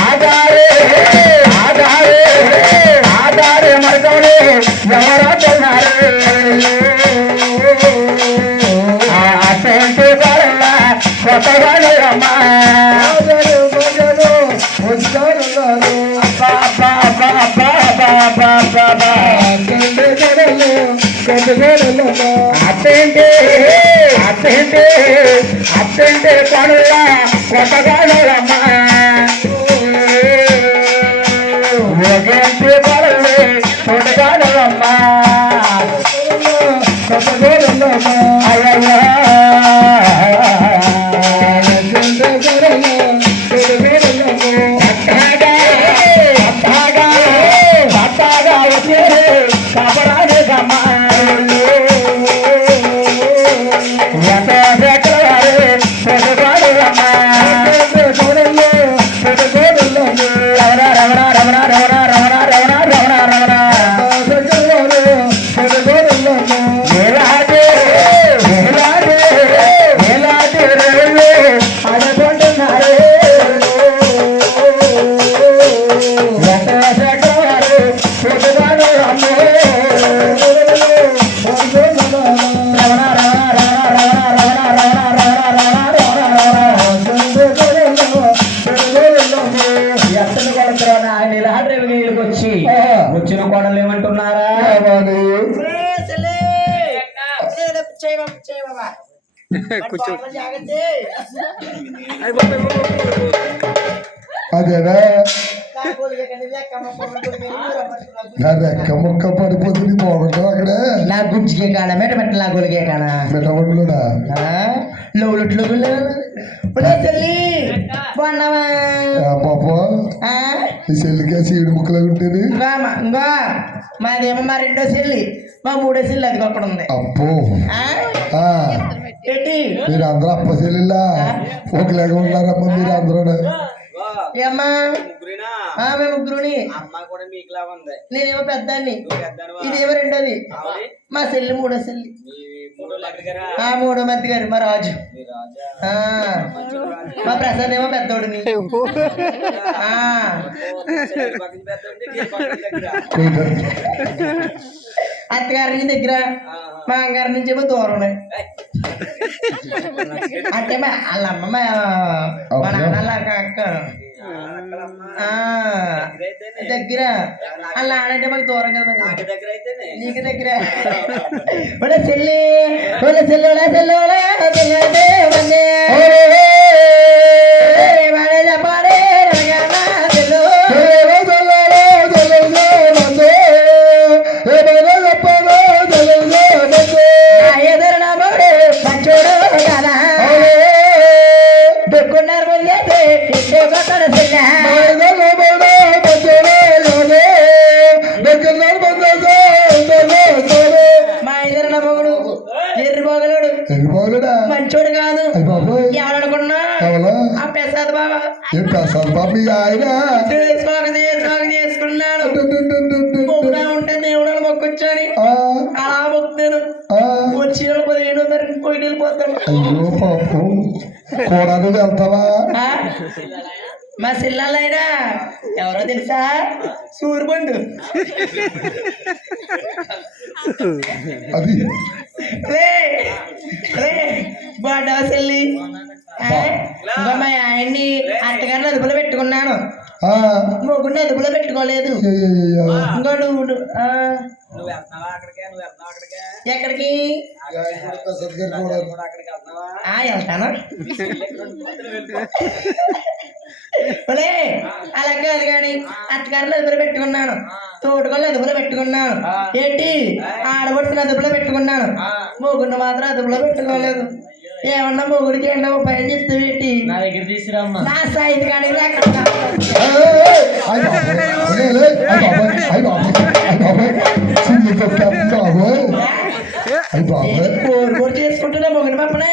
ఆధారే ఆధారే ఆధారే మరకడే ఎవరన్నారు అసంటే కరల కొత్తగా అమ్మా అత్తేంటే అత్తంటే అత్తంటే పనుల కొట్టగలమ్మా కొడుకురా ఆయన ఇలా డ్రైవింగ్ వచ్చి? వచ్చిన కోడలు ఏమంటున్నారా? అదేనా నా రెక్క ముక్క పడిపోతుంది బాగుంటావు అక్కడ నా గుజ్జిగే కాడ మెట మెట్ట నా గొలిగే కాడ మిఠవండులోనా లోలుట్లు తల్లి బాగున్నావా? పాప. ఆ? ఈ చెల్లికే సీడు ముక్కలు ఉంటుంది ఇంకో మాదేమో మా రెండో చెల్లి. మా మూడో చెల్లి అది ఒకటి ఉంది అప్పు ఆ? ఆ, ఏంటి మీరు అందరూ అప్ప చెల్లిలా ఒకలాగా ఉన్నారమ్మా మీరు అందరూ ఏమ్మా ముగ్గురేనా? ఆ, మేము ముగ్గురుని. అమ్మ కూడా మీకులా ఉంది నేనేమో పెద్దాన్ని? ఇదేమో రెండోది? మా చెల్లి మూడో చెల్లి. ఆ మూడో మంది గారు మా రాజు. మీ రాజా? ఆ, మా ప్రసాద్ ఏమో పెద్దోడిని. ఆ, అత్తగారి దగ్గర మా అమ్మగారి నుంచి ఏమో దూరం అంటే మా వాళ్ళ అమ్మ మా నాన్న అక్క దగ్గర వాళ్ళ నాన్నంటే మాకు దూరం కదా మరి నాకు దగ్గర అయితేనే నీకు దగ్గర ఒరే చెల్లి ఒరే చెల్లోడా చెల్లోడా చెల్లెడే ప్రసాద్ బాబా ఏం ప్రసాద్ బాబు ఆయన చేసుకున్నాడు. ఉంటే దేవుడు మొక్కొచ్చాని ఆ, అలా మొక్కుతాను. ఆ. వచ్చిన పదిహేను తరగతి పోయి వెళ్ళిపోతాను అయ్యో పాపం. వెళ్తావా? మా సిల్లాలైనా ఎవరో తెలుసా? సూర్యపండు అది. రే రే ఆ? ఇంకా మా ఆయన్ని అత్తగారిని అదుపులో పెట్టుకున్నాను. ఆ, మొగ్గుని అదుపులో పెట్టుకోలేదు. ఇంకో నువ్వు ఎక్కడికి? వెళ్తాను. ఒలే అలా కాదు కానీ అత్తగారిని అదుపులో పెట్టుకున్నాను. తోటకోళ్ళు అదుపులో పెట్టుకున్నాను. ఏంటి? ఆడబడుతున్న అదుపులో పెట్టుకున్నాను. మొగుడిని మాత్రం అదుపులో పెట్టుకోలేదు. ఏమన్నా మొగుడికి ఏంటో పైన చెప్తూ పెట్టి నా దగ్గర తీసుకురామ్మా. నా సైజు కానీ ఎక్కడ ఏయ్, ఏయ్, అయ్ బాబోయ్, ఏయ్, ఏయ్, అయ్ బాబోయ్, అయ్ బాబోయ్, అయ్ బాబోయ్, చిన్ని తొక్కేస్తుంది బాబోయ్. అయ్ బాబోయ్, కోరు కోరు చేసుకుంటున్నా మొగుడి పప్పనే.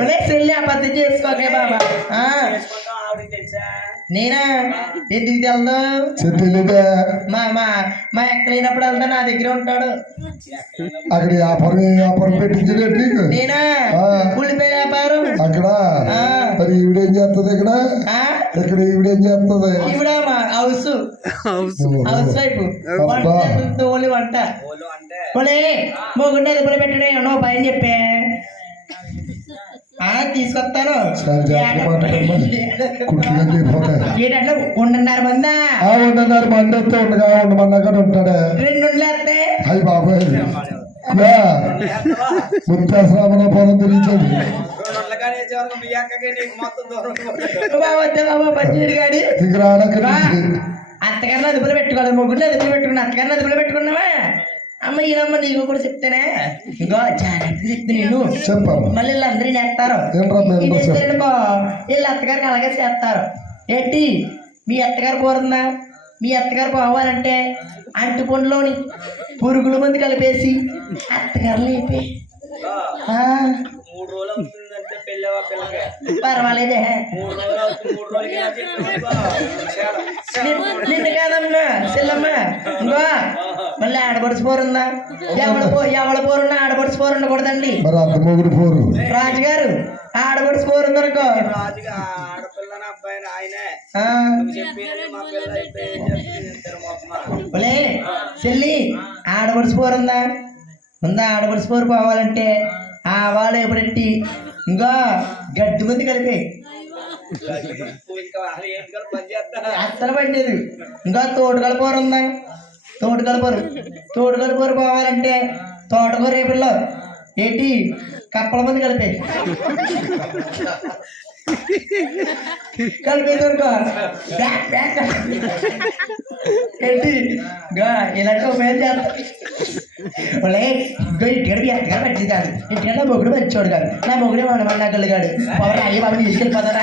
ఒలే చెల్లి అబద్ధం చేసుకోకే బాబా. తెలుసా? నేనా? ఎందుకు వెళ్దాం? మా మా మా ఎక్కడ లేనప్పుడు వెళ్తా నా దగ్గర ఉంటాడు. అక్కడ వ్యాపారం వ్యాపారం పెట్టించలేదు నీకు? నేనా. ఉల్లిపాయ వ్యాపారం? అక్కడ? ఆ. మరి ఈవిడేం చేస్తుంది ఇక్కడ? ఆ? ఇక్కడ ఈవిడేం చేస్తుంది? ఈవిడ మా హౌస్. హౌస్. వైఫ్ ఓన్లీ వంట. పోలే మొగుండే ఎదుపులో పెట్టడే నువ్వు పైన చెప్పే. తీసుకొస్తాను. ఏంటంటే ఉండన్నారు మందా? ఆ ఉండన్నారు మండతో ఉండగా ఉండమన్నా కూడా ఉంటాడే. రెండు అయ్యి బాబాయ్. ముత్యాసరామనాపురం తిరుగుతుంది రెండు వందల కాడ వేసే వరకు మీ అక్కకి నీకు మొత్తం దూరం ఉంటుంది. బాబా వద్దే బాబా పన్నీరు గాడి. ఇక్కడ ఆడక అత్తగారిని అదుపులో పెట్టుకోవాలి మొగ్గుని అదుపులో పెట్టుకున్నా అత్తగారిని అదుపులో పెట్టుకున్నావా? అమ్మ ఈయనమ్మ నీకు కూడా చెప్తానే. ఇంకో జాగ్రత్తగా చెప్తే నేను. చెప్పమ్మా మళ్ళీ వీళ్ళందరూ నేస్తారు. అనుకో వీళ్ళ అత్తగారికి అలాగే చేస్తారు. ఏంటి? మీ అత్తగారు పోరుందా మీ అత్తగారు పోవాలంటే అంటు పండులోని పురుగుల మంది కలిపేసి అత్తగారు లేపే. పర్వాలేదే. చెప్పాను. నిన్ను కాదమ్మా చెల్లమ్మ. ఇంకో. మళ్ళీ ఆడపడుచు పోరుందా ఎవడ పో ఎవడ పోరున్నా ఆడపడుచు పోరు ఉండకూడదండి. మొగుడు పోరు. రాజుగారు ఆడపడుచు రాజుగా ఇద్దరు మొక్కమ ఒలే చెల్లి ఆడపడుచు పోరుందా ఉందా? ఆడపడుచు పోరు పోవాలంటే? ఆ వాళ్ళు ఎప్పుడెట్టి ఇంకా గడ్డి మంది కలిపి. అస్సలు పట్టేది ఇంకా తోటకల కూర ఉందా? తోటకలుపురు. తోటకలుపురు పోవాలంటే తోటకూర రేపుల్లో ఏంటి? కప్పల మంది కలిపే. కలిపేది ఏంటి? ఇలాంటి ఉపయోగం పెట్టింది కాదు. నా మొగుడు మంచోడు కాదు. నా మొగుడే వాడు నా గల్లిగాడు. పవర్ అయ్యి బాబు తీసుకెళ్ళిపోతారా?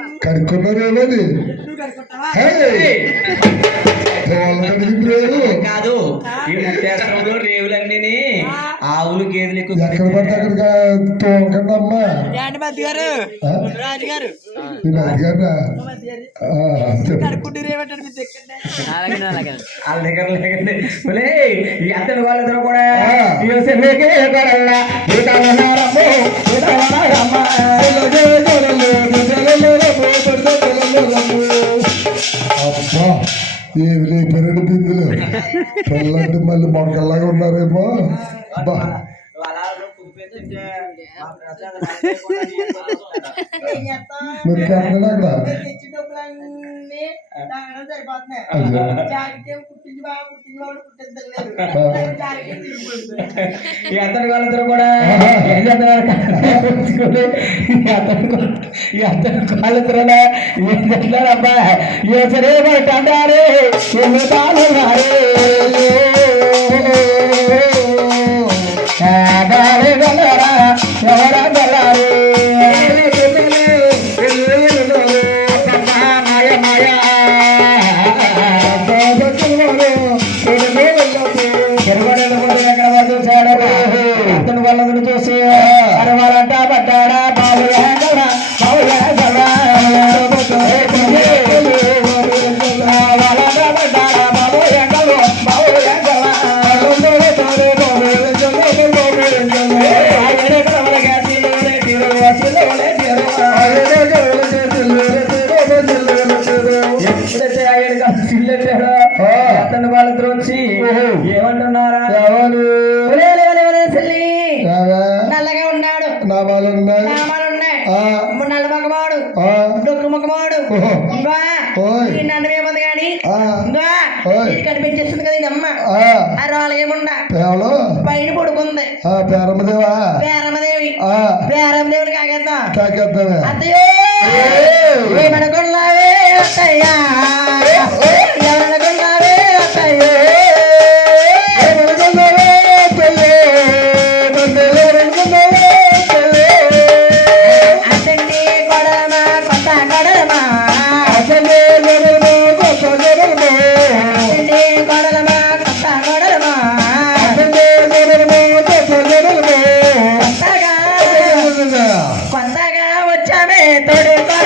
కాదు ఈ రేవులన్నీ ఆవులు గేదెలు ఎక్కువ ఎక్కడ పడితే అక్కడ తోకండి అమ్మా గారు? రాజుగారు వాళ్ళ దగ్గర లేకండి అతని వాళ్ళందరూ కూడా కొడల్లా, ఏమి లేపారండి బిందులు? పిల్లంటే మళ్ళీ మొక్కల్లాగా ఉన్నారేమో. పోసుకుంటారు. మీరు అక్కడ. తాగడం సరిపోతున్నాయి ఏమో కుట్టించి బాగా ఆ. జాకెట్ తీసుకుంటుంది ఈ అతని వాళ్ళందరూ కూడా. ఏం చేస్తున్నారు ఈ అతని వాళ్ళందరూ ఏం చేస్తున్నారు అబ్బా యోసరే పడుతుంటారు ఎన్ని తాళున్నారు ఎవరా అతను వాళ్ళతో వచ్చి ఏమంటున్నారా? నల్లగా ఉన్నాడు. నామాలు మొక్కమాడు ఆ, డొక్కు ఓహో. ఇంకా ఓయ్. ఈ నండం ఏముంది కానీ? ఇంకా. ఇది కనిపించేస్తుంది కదా ఈ అమ్మ ఆ, రాళ్ళు ఏముండా పైన పడుకుంది. పేరమ్మదేవిని కాగేద్దాం. తాకేద్దామే అత్తయ్యే! ఏమనుకున్నావే అత్తయ్యా? ఏమనుకున్నావే? అత్తయ్యే 30 30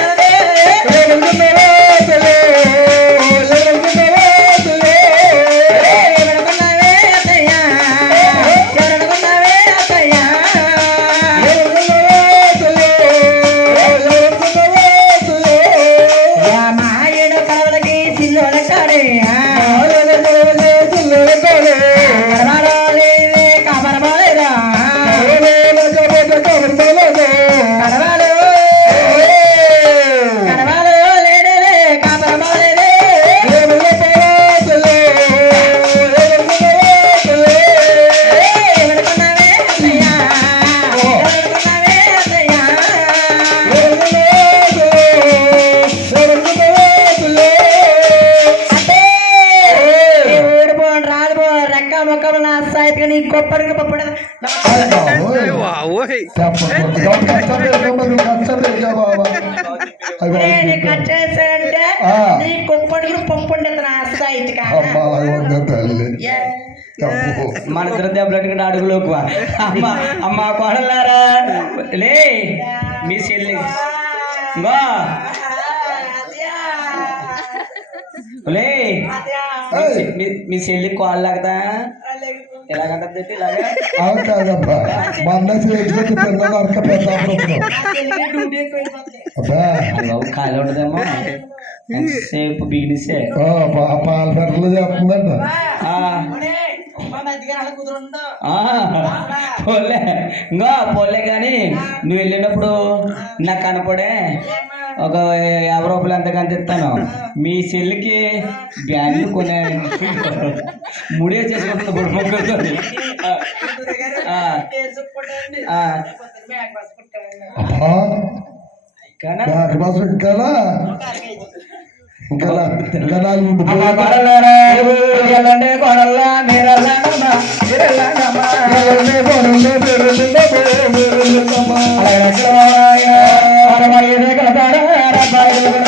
సాయితీగా నీ గొప్పడికి పప్పుడు నేను కట్ చేశానంటే ఆ. నీ గొప్పడికి పప్పు ఉండదు నా సాయితీగా తల్లి మన ఇద్దరు దెబ్బలట్టుకుని అడుగులోకి వా. అమ్మ అమ్మ కోడలారా లే మీ చెల్లి ఇంగో లే ఏయ్. మీ- మీ చెల్లి కాళ్ళు లాగదా ఎలాగంటే ఇలాగా. అవును కాదబ్బా. మా అన్న పెద్ద ఖాళీ బిగినిసే? చేస్తుందంట. పోలే ఇంకో పోలే కానీ నువ్వు వెళ్ళినప్పుడు నాకు కనపడే. ఒక యాభై రూపాయలు ఎంతకంత ఇస్తాను మీ చెల్లికి బ్యాండ్ కొనే ముడే చేసుకుంటుంది ఇప్పుడు కొడల్లా రమణ రమణ